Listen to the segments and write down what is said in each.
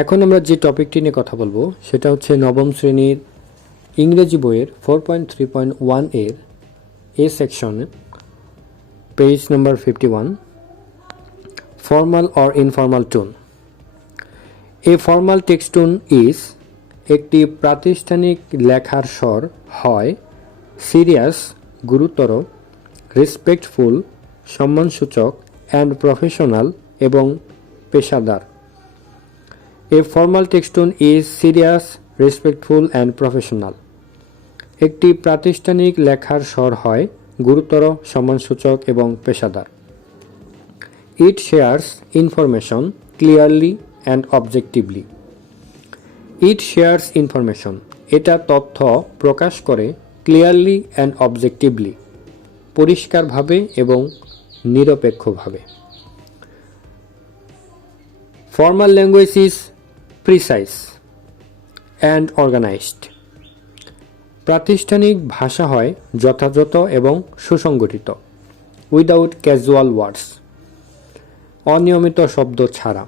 এখন আমরা যে টপিকটি নিয়ে কথা বলবো সেটা হচ্ছে নবম শ্রেণীর ইংরেজি বইয়ের 4.3.1 এর এ সেকশনে page number 51 formal or informal tone. A formal text tone is একটি প্রাতিষ্ঠানিক লেখার স্বর হয় সিরিয়াস গুরুতর, রেসপেক্টফুল সম্মানসূচক অ্যান্ড প্রফেশনাল এবং পেশাদার। A formal text tone is serious, respectful and professional. একটি প্রাতিষ্ঠানিক লেখার স্বর হয় গুরুতর, সম্মানসূচক এবং পেশাদার। It shares information clearly and objectively. It shares information. এটা তথ্য প্রকাশ করে clearly and objectively. পরিষ্কারভাবে এবং নিরপেক্ষভাবে। Formal language is precise and organized. প্রাতিষ্ঠানিক ভাষা হয় যথাযথ এবং সুসংগঠিত উইদাউট ক্যাজুয়াল ওয়ার্ডস, অনিয়মিত শব্দ ছাড়া।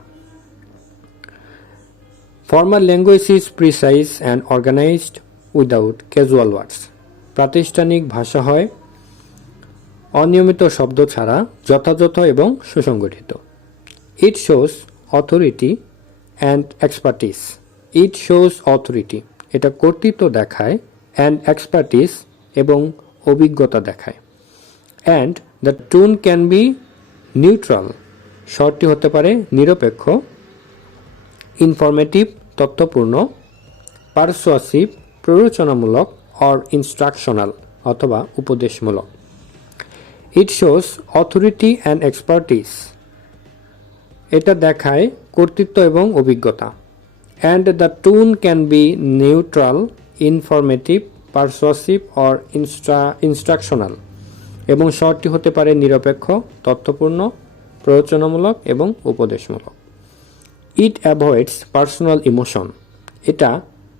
Formal language is precise and organised without casual words. প্রাতিষ্ঠানিক ভাষা হয় অনিয়মিত শব্দ ছাড়া যথাযথ এবং সুসংগঠিত। It shows authority and expertise. It shows authority, এটা কর্তৃত্ব দেখায়, অ্যান্ড এক্সপার্টিস এবং অভিজ্ঞতা দেখায়। And the tone can be neutral, স্বরটি হতে পারে নিরপেক্ষ, ইনফরমেটিভ তথ্যপূর্ণ, পারসুয়াসিভ প্ররোচনামূলক, অর ইনস্ট্রাকশনাল অথবা উপদেশমূলক। It shows authority and expertise, এটা দেখায় কর্তৃত্ব এবং অভিজ্ঞতা। And the tone can be neutral, informative, persuasive or instructional, এবং স্বরটি হতে পারে নিরপেক্ষ, তথ্যপূর্ণ, প্ররোচনামূলক এবং উপদেশমূলক। ইট অ্যাভয়েডস পার্সোনাল ইমোশন, এটা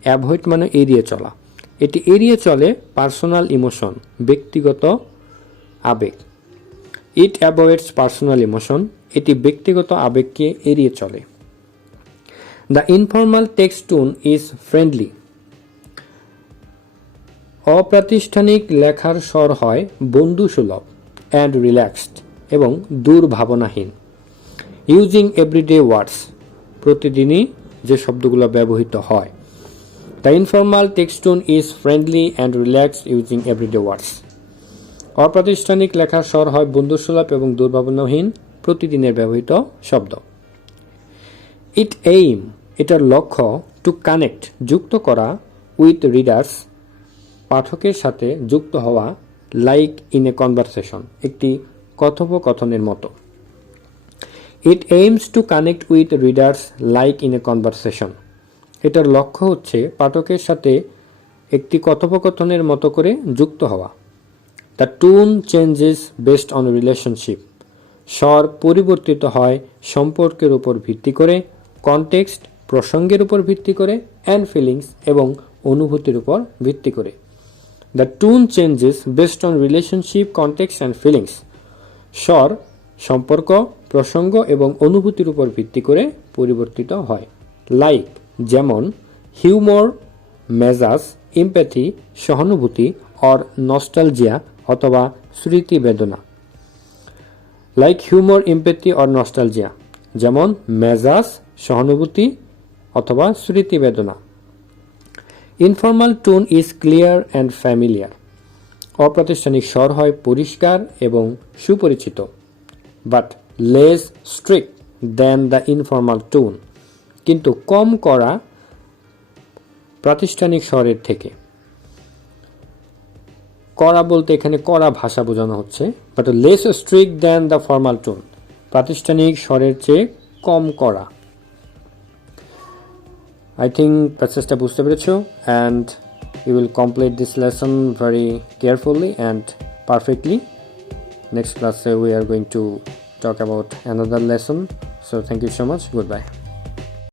অ্যাভয়েড মানে এড়িয়ে চলা, এটি এড়িয়ে চলে পার্সোনাল ইমোশন, ব্যক্তিগত আবেগ। ইট অ্যাভয়েডস পার্সোনাল ইমোশন, এটি ব্যক্তিগত আবেগকে এড়িয়ে চলে। The informal text tone is friendly. অপ্রাতিষ্ঠানিক লেখার স্বর হয় বন্ধুসুলভ অ্যান্ড রিল্যাক্সড এবং দুর্ভাবনাহীন। ইউজিং এভরিডে ওয়ার্ডস, প্রতিদিনই যে শব্দগুলো ব্যবহৃত হয়। The informal text tone is friendly and relaxed using everyday words. অপ্রাতিষ্ঠানিক লেখার স্বর হয় বন্ধুসুলভ এবং দুর্ভাবনাহীন, প্রতিদিনের ব্যবহৃত শব্দ। ইট এইম, এটার লক্ষ্য, টু কানেক্ট, যুক্ত করা, উইথ রিডার্স, পাঠকের সাথে যুক্ত হওয়া, লাইক ইন এ কনভারসেশন, একটি কথোপকথনের মতো। It aims to connect with readers like in a conversation, এটার লক্ষ্য হচ্ছে পাঠকের সাথে একটি কথোপকথনের মতো করে যুক্ত হওয়া। The tone changes based on relationship, স্বর পরিবর্তিত হয় সম্পর্কের উপর ভিত্তি করে, কনটেক্সট প্রসঙ্গের উপর ভিত্তি করে, অ্যান্ড ফিলিংস এবং অনুভূতির উপর ভিত্তি করে। The tone changes based on relationship, context and feelings, স্বর সম্পর্ক, প্রসঙ্গ এবং অনুভূতির উপর ভিত্তি করে পরিবর্তিত হয়। লাইক যেমন, হিউমর মেজাজ, এমপ্যাথি সহানুভূতি, অর নস্টালজিয়া অথবা স্মৃতি বেদনা। Like humour, empathy or nostalgia, যেমন মেজাজ, সহানুভূতি অথবা স্মৃতি বেদনা। Informal tone is clear and familiar. অপ্রাতিষ্ঠানিক স্বর হয় পরিষ্কার এবং সুপরিচিত, but less strict than the informal tone, কিন্তু কম কড়া প্রাতিষ্ঠানিক স্বরের থেকে। কড়া বলতে এখানে কড়া ভাষা বোঝানো হচ্ছে, but less strict than the formal tone, প্রাতিষ্ঠানিক স্বরের চেয়ে কম কড়া। I think প্যাসেজটা বুঝতে পেরেছো, and you will complete this lesson very carefully and perfectly. Next class we are going to talk about another lesson. So thank you so much. Goodbye.